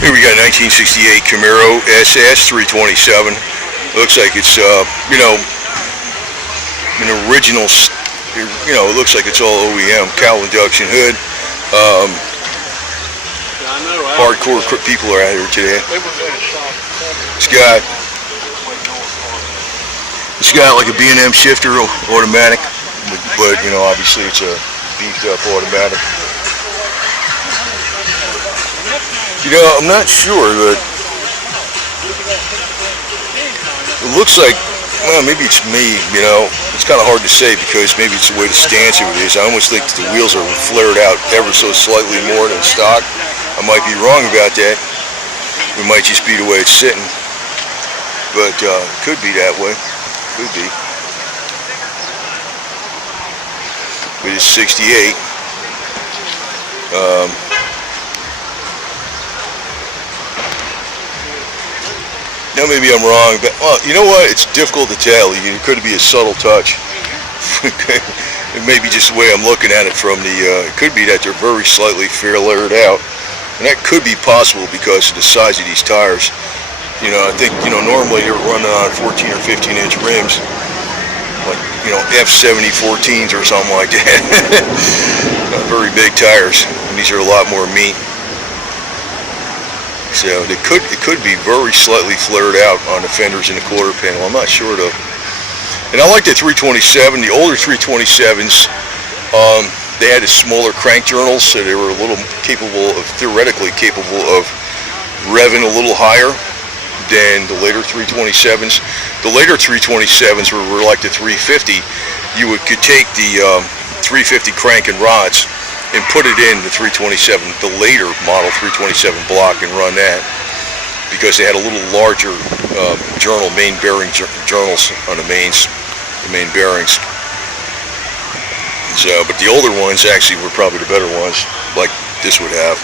Here we got 1968 Camaro SS 327. Looks like it's, you know, an original, you know, it looks like it's all OEM. Cowl induction hood. Hardcore people are out here today. It's got like a B&M shifter, automatic, but you know, obviously it's a beefed up automatic. You know, I'm not sure, but it looks like, well, maybe it's me, you know. It's kind of hard to say because maybe it's the way the stance of it is. I almost think the wheels are flared out ever so slightly more than stock. I might be wrong about that. It might just be the way it's sitting. But could be that way. Could be. But it's 68. Now maybe I'm wrong, but well, you know what? It's difficult to tell. It could be a subtle touch. It may be just the way I'm looking at it from the, it could be that they're very slightly layered out. And that could be possible because of the size of these tires. You know, I think, you know, normally they're running on 14 or 15 inch rims. Like, you know, F70 14s or something like that. Very big tires. And these are a lot more meat. So it could be very slightly flared out on the fenders and the quarter panel. I'm not sure though. And I like the 327. The older 327s, they had the smaller crank journals, so they were a little theoretically capable of revving a little higher than the later 327s. The later 327s were like the 350. You could take the 350 crank and rods and put it in the 327, the later model 327 block, and run that because they had a little larger main bearing journals on the main bearings. So, but the older ones actually were probably the better ones, like this would have.